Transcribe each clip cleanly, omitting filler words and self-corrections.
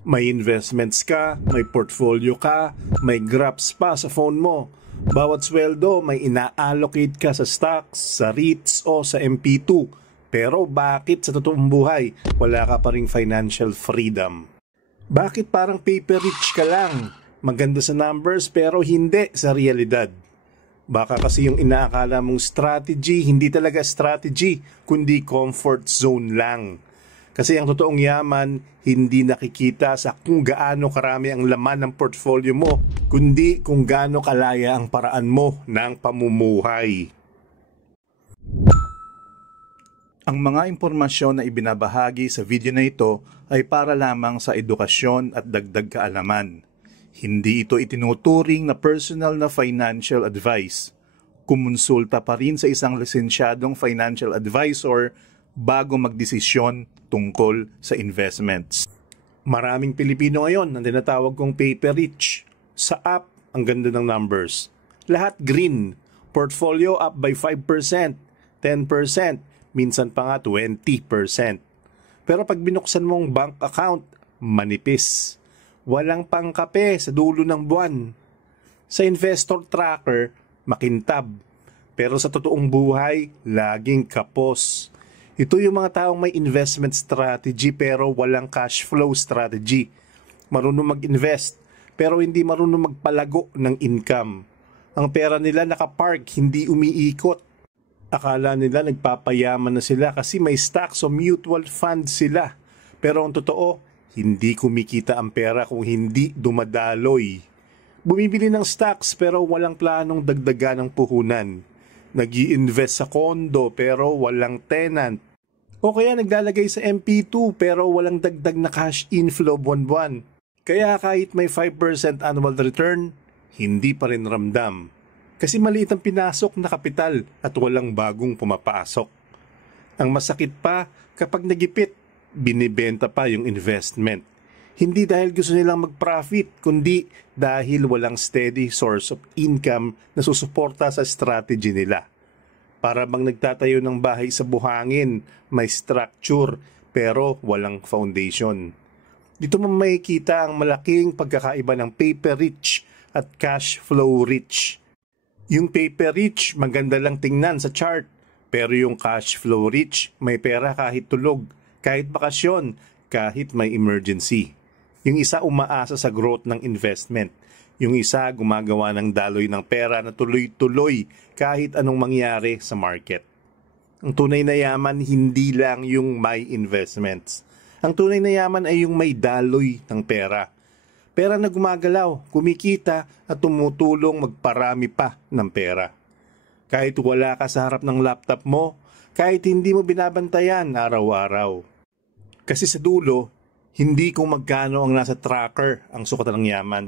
May investments ka, may portfolio ka, may graphs pa sa phone mo. Bawat sweldo may ina-allocate ka sa stocks, sa REITs o sa MP2. Pero bakit sa totoong buhay, wala ka pa ring financial freedom? Bakit parang paper rich ka lang? Maganda sa numbers pero hindi sa realidad. Baka kasi yung inaakala mong strategy, hindi talaga strategy, kundi comfort zone lang. Kasi ang totoong yaman, hindi nakikita sa kung gaano karami ang laman ng portfolio mo, kundi kung gaano kalaya ang paraan mo ng pamumuhay. Ang mga impormasyon na ibinabahagi sa video na ito ay para lamang sa edukasyon at dagdag kaalaman. Hindi ito itinuturing na personal na financial advice. Kumonsulta pa rin sa isang lisensyadong financial advisor bago magdesisyon tungkol sa investments. Maraming Pilipino ngayon ang tinatawag kong paper rich. Sa app, ang ganda ng numbers. Lahat green. Portfolio up by 5%, 10%, minsan pa nga 20%. Pero pag binuksan mong bank account, manipis. Walang pangkape sa dulo ng buwan. Sa investor tracker, makintab. Pero sa totoong buhay, laging kapos. Ito yung mga taong may investment strategy pero walang cash flow strategy. Marunong mag-invest pero hindi marunong magpalago ng income. Ang pera nila nakapark, hindi umiikot. Akala nila nagpapayaman na sila kasi may stocks o mutual funds sila. Pero ang totoo, hindi kumikita ang pera kung hindi dumadaloy. Bumibili ng stocks pero walang planong dagdagan ng puhunan. Nag-i-invest sa kondo pero walang tenant. O kaya naglalagay sa MP2 pero walang dagdag na cash inflow buwan-buwan. Kaya kahit may 5% annual return, hindi pa rin ramdam. Kasi maliit ang pinasok na kapital at walang bagong pumapasok. Ang masakit pa, kapag nagipit, binibenta pa yung investment. Hindi dahil gusto nilang mag-profit, kundi dahil walang steady source of income na susuporta sa strategy nila. Para bang nagtatayo ng bahay sa buhangin, may structure pero walang foundation. Dito mo makikita ang malaking pagkakaiba ng paper rich at cash flow rich. Yung paper rich, maganda lang tingnan sa chart. Pero yung cash flow rich, may pera kahit tulog, kahit bakasyon, kahit may emergency. Yung isa umaasa sa growth ng investment. Yung isa gumagawa ng daloy ng pera na tuloy-tuloy kahit anong mangyari sa market. Ang tunay na yaman hindi lang yung may investments. Ang tunay na yaman ay yung may daloy ng pera. Pera na gumagalaw, kumikita at tumutulong magparami pa ng pera. Kahit wala ka sa harap ng laptop mo, kahit hindi mo binabantayan araw-araw. Kasi sa dulo, hindi kung magkano ang nasa tracker ang sukatan ng yaman,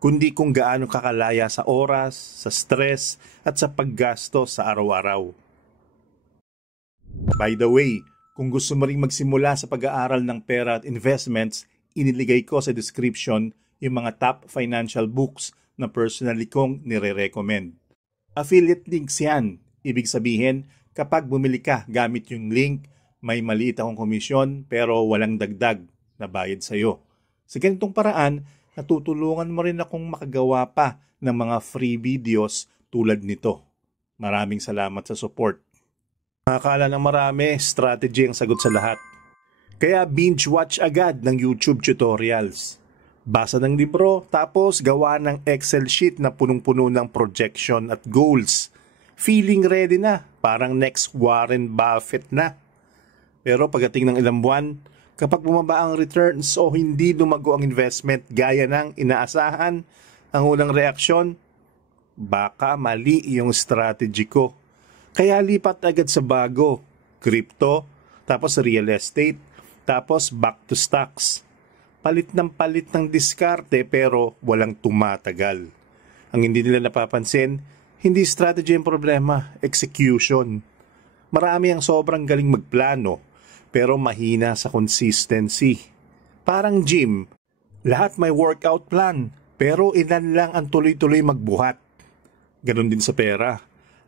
kundi kung gaano kakalaya sa oras, sa stress, at sa paggasto sa araw-araw. By the way, kung gusto mo ring magsimula sa pag-aaral ng pera at investments, iniligay ko sa description yung mga top financial books na personally kong nire-recommend. Affiliate links yan. Ibig sabihin, kapag bumili ka gamit yung link, may maliit akong komisyon pero walang dagdag na bayad sa'yo. Sa ganitong paraan, natutulungan mo rin akong makagawa pa ng mga free videos tulad nito. Maraming salamat sa support. Nakakala ng marami, strategy ang sagot sa lahat. Kaya binge watch agad ng YouTube tutorials. Basa ng libro, tapos gawa ng Excel sheet na punong-puno ng projection at goals. Feeling ready na, parang next Warren Buffett na. Pero pagdating ng ilang buwan, kapag bumaba ang returns o hindi lumago ang investment gaya ng inaasahan, ang unang reaksyon, baka mali yung strategy ko. Kaya lipat agad sa bago, crypto, tapos real estate, tapos back to stocks. Palit ng diskarte pero walang tumatagal. Ang hindi nila napapansin, hindi strategy ang problema, execution. Marami ang sobrang galing magplano, pero mahina sa consistency. Parang gym, lahat may workout plan, pero ilan lang ang tuloy-tuloy magbuhat. Ganon din sa pera.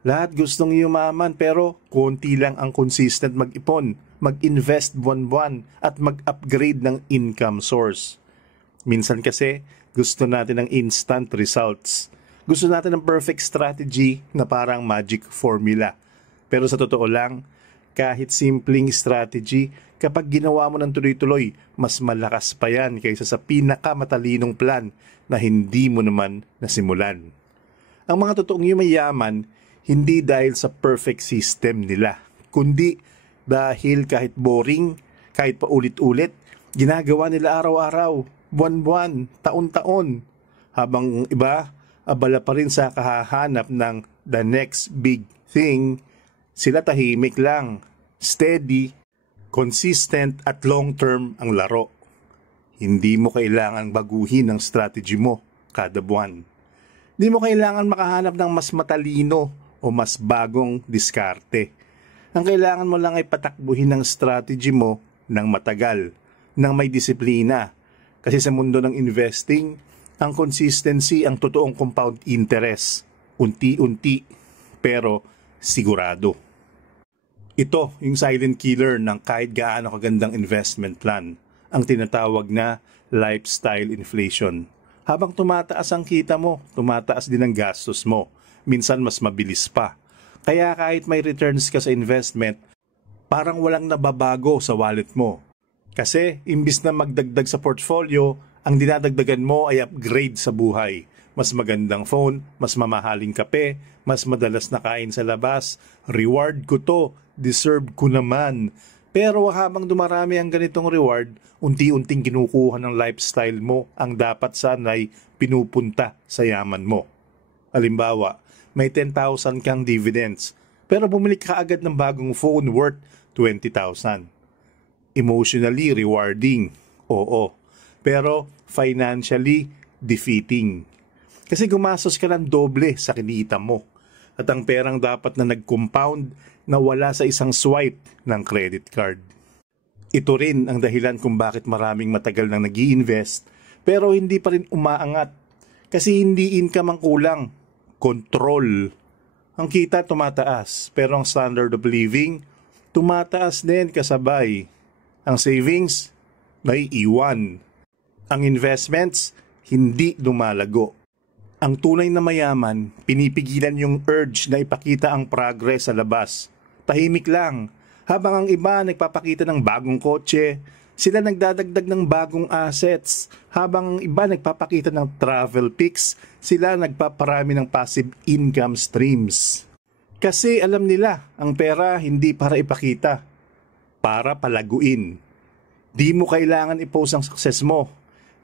Lahat gustong yumaman pero konti lang ang consistent mag-ipon, mag-invest buwan-buwan at mag-upgrade ng income source. Minsan kasi gusto natin ng instant results. Gusto natin ng perfect strategy na parang magic formula. Pero sa totoo lang, kahit simpleng strategy, kapag ginawa mo ng tuloy-tuloy, mas malakas pa yan kaysa sa pinakamatalinong plan na hindi mo naman nasimulan. Ang mga totoong yumayaman, hindi dahil sa perfect system nila, kundi dahil kahit boring, kahit paulit-ulit, ginagawa nila araw-araw, buwan-buwan, taon-taon. Habang iba, abala pa rin sa kahahanap ng the next big thing, sila tahimik lang, steady, consistent at long-term ang laro. Hindi mo kailangang baguhin ang strategy mo kada buwan. Hindi mo kailangan makahanap ng mas matalino o mas bagong diskarte. Ang kailangan mo lang ay patakbuhin ang strategy mo ng matagal, ng may disiplina. Kasi sa mundo ng investing, ang consistency ang totoong compound interest. Unti-unti, pero sigurado. Ito yung silent killer ng kahit gaano kagandang investment plan, ang tinatawag na lifestyle inflation. Habang tumataas ang kita mo, tumataas din ang gastos mo. Minsan mas mabilis pa. Kaya kahit may returns ka sa investment, parang walang nababago sa wallet mo. Kasi imbis na magdagdag sa portfolio, ang dinadagdagan mo ay upgrade sa buhay. Mas magandang phone, mas mamahaling kape, mas madalas na kain sa labas. Reward ko to, deserve ko naman. Pero habang dumarami ang ganitong reward, unti-unting kinukuha ng lifestyle mo ang dapat sana'y pinupunta sa yaman mo. Halimbawa, may 10,000 kang dividends, pero bumili ka agad ng bagong phone worth 20,000. Emotionally rewarding, oo, pero financially defeating. Kasi gumastos ka ng doble sa kinita mo. At ang perang dapat na nag-compound na wala sa isang swipe ng credit card. Ito rin ang dahilan kung bakit maraming matagal nang nag-i-invest pero hindi pa rin umaangat. Kasi hindi income ang kulang, control. Ang kita tumataas pero ang standard of living tumataas din kasabay. Ang savings naiiwan. Ang investments hindi lumalago. Ang tunay na mayaman, pinipigilan yung urge na ipakita ang progress sa labas. Tahimik lang. Habang ang iba nagpapakita ng bagong kotse, sila nagdadagdag ng bagong assets. Habang ang iba nagpapakita ng travel pics, sila nagpaparami ng passive income streams. Kasi alam nila, ang pera hindi para ipakita, para palaguin. Di mo kailangan i-post ang success mo.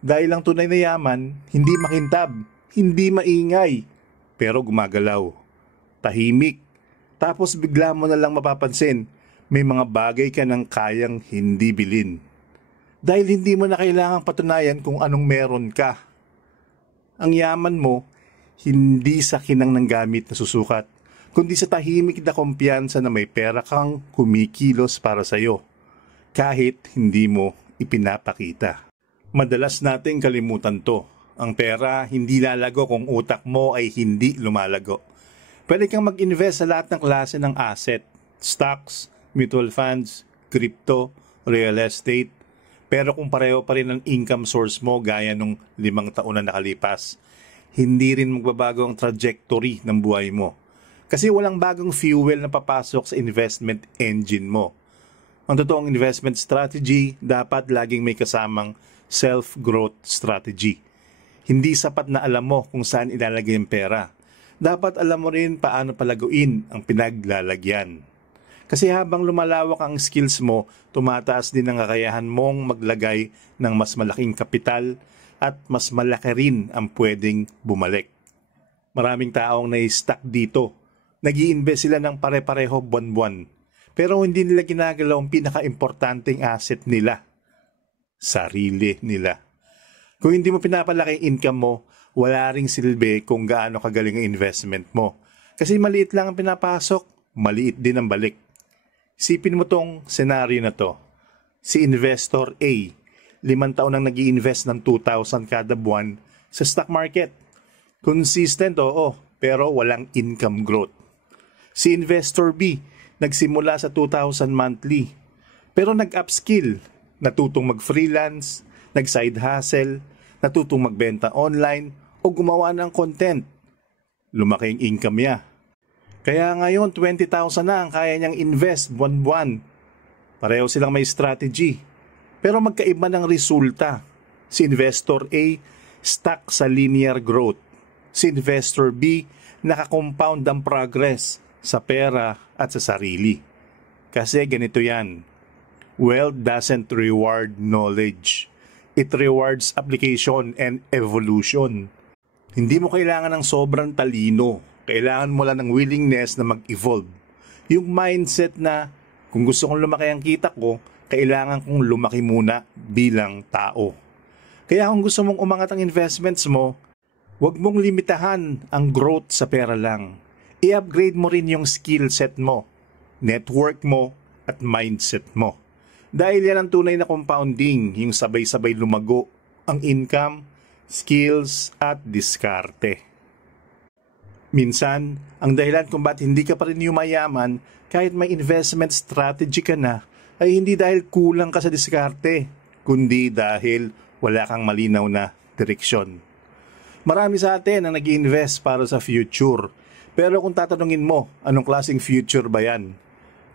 Dahil ang tunay na yaman, hindi makintab. Hindi maingay, pero gumagalaw. Tahimik. Tapos bigla mo na lang mapapansin, may mga bagay ka nang kayang hindi bilhin. Dahil hindi mo na kailangang patunayan kung anong meron ka. Ang yaman mo, hindi sa kinang ng gamit na susukat, kundi sa tahimik na kumpiyansa na may pera kang kumikilos para sa'yo, kahit hindi mo ipinapakita. Madalas nating kalimutan to. Ang pera hindi lalago kung utak mo ay hindi lumalago. Pwede kang mag-invest sa lahat ng klase ng asset, stocks, mutual funds, crypto, real estate. Pero kung pareho pa rin ang income source mo gaya nung 5 taon na nakalipas, hindi rin magbabago ang trajectory ng buhay mo. Kasi walang bagong fuel na papasok sa investment engine mo. Ang totoong investment strategy dapat laging may kasamang self-growth strategy. Hindi sapat na alam mo kung saan ilalagay ang pera. Dapat alam mo rin paano palaguin ang pinaglalagyan. Kasi habang lumalawak ang skills mo, tumataas din ang kakayahan mong maglagay ng mas malaking kapital at mas malaki rin ang pwedeng bumalik. Maraming taong nai-stuck dito. Nag-i-invest sila ng pare-pareho buwan-buwan. Pero hindi nila ginagalaw ang pinaka-importanting asset nila. Sarili nila. Kung hindi mo pinapalaki ang income mo, wala ring silbi kung gaano kagaling ang investment mo. Kasi maliit lang ang pinapasok, maliit din ang balik. Isipin mo tong senaryo na to. Si Investor A, 5 taon nang nag-i-invest ng 2,000 kada buwan sa stock market. Consistent, oo, pero walang income growth. Si Investor B, nagsimula sa 2,000 monthly, pero nag-upskill, natutong mag-freelance, nag-side hustle, natutong magbenta online o gumawa ng content. Lumaki ang income niya. Kaya ngayon 20,000 na ang kaya niyang invest buwan-buwan. Pareho silang may strategy. Pero magkaiba ng resulta. Si Investor A, stuck sa linear growth. Si Investor B, nakakompound ang progress sa pera at sa sarili. Kasi ganito yan. Wealth doesn't reward knowledge. It rewards application and evolution. Hindi mo kailangan ng sobrang talino. Kailangan mo lang ng willingness na mag-evolve. Yung mindset na kung gusto kong lumaki ang kita ko, kailangan kong lumaki muna bilang tao. Kaya kung gusto mong umangat ang investments mo, huwag mong limitahan ang growth sa pera lang. I-upgrade mo rin yung skill set mo, network mo, at mindset mo. Dahil yan ang tunay na compounding, yung sabay-sabay lumago ang income, skills, at diskarte. Minsan, ang dahilan kung ba't hindi ka pa rin yumayaman kahit may investment strategy ka na ay hindi dahil kulang ka sa diskarte, kundi dahil wala kang malinaw na direksyon. Marami sa atin ang nag-i-invest para sa future. Pero kung tatanungin mo, anong klaseng future ba yan?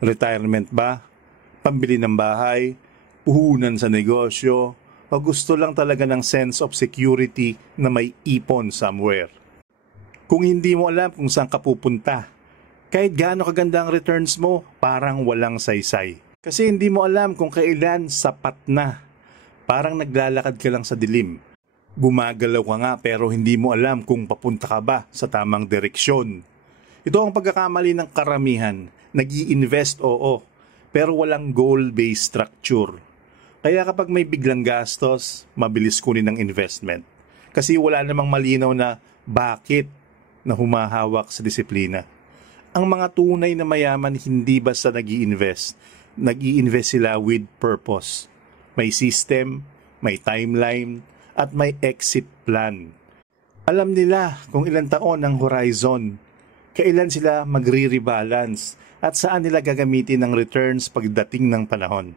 Retirement ba? Pambili ng bahay? Puhunan sa negosyo? O gusto lang talaga ng sense of security na may ipon somewhere? Kung hindi mo alam kung saan ka pupunta, kahit gaano kaganda ang returns mo, parang walang saysay. Kasi hindi mo alam kung kailan sapat na. Parang naglalakad ka lang sa dilim. Gumagalaw ka nga pero hindi mo alam kung papunta ka ba sa tamang direksyon. Ito ang pagkakamali ng karamihan. Nag-i-invest oo, pero walang goal-based structure. Kaya kapag may biglang gastos, mabilis kunin ang investment. Kasi wala namang malinaw na bakit na humahawak sa disiplina. Ang mga tunay na mayaman hindi basta nag-i-invest. Nag-i-invest sila with purpose. May system, may timeline, at may exit plan. Alam nila kung ilang taon ang horizon, kailan sila magre-rebalance, at saan nila gagamitin ang returns pagdating ng panahon.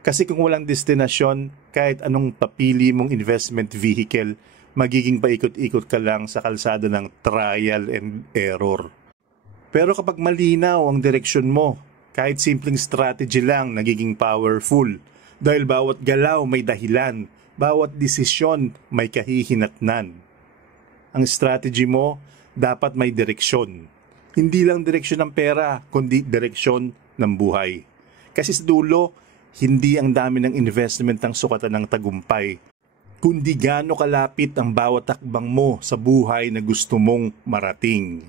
Kasi kung walang destinasyon, kahit anong papili mong investment vehicle, magiging paikot-ikot ka lang sa kalsada ng trial and error. Pero kapag malinaw ang direksyon mo, kahit simpleng strategy lang nagiging powerful. Dahil bawat galaw may dahilan, bawat desisyon may kahihinatnan. Ang strategy mo dapat may direksyon. Hindi lang direksyon ng pera, kundi direksyon ng buhay. Kasi sa dulo, hindi ang dami ng investment ang sukatan ng tagumpay, kundi gaano kalapit ang bawat takbang mo sa buhay na gusto mong marating.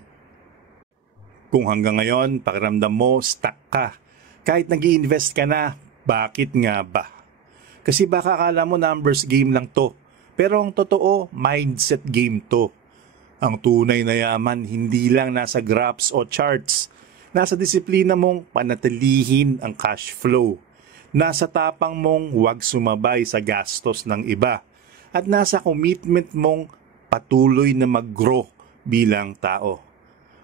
Kung hanggang ngayon, pakiramdam mo, stuck ka. Kahit nag-i-invest ka na, bakit nga ba? Kasi baka akala mo numbers game lang to. Pero ang totoo, mindset game to. Ang tunay na yaman, hindi lang nasa graphs o charts. Nasa disiplina mong panatilihin ang cash flow. Nasa tapang mong huwag sumabay sa gastos ng iba. At nasa commitment mong patuloy na mag-grow bilang tao.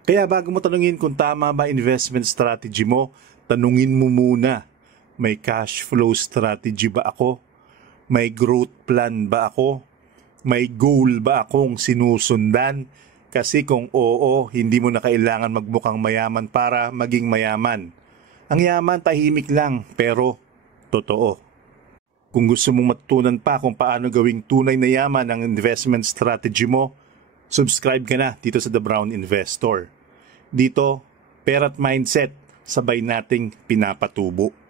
Kaya bago mo tanungin kung tama ba investment strategy mo, tanungin mo muna, may cash flow strategy ba ako? May growth plan ba ako? May goal ba akong sinusundan? Kasi kung oo, hindi mo na kailangan magmukhang mayaman para maging mayaman. Ang yaman tahimik lang, pero totoo. Kung gusto mong matutunan pa kung paano gawing tunay na yaman ang investment strategy mo, subscribe ka na dito sa The Brown Investor. Dito, pera at mindset, sabay nating pinapatubo.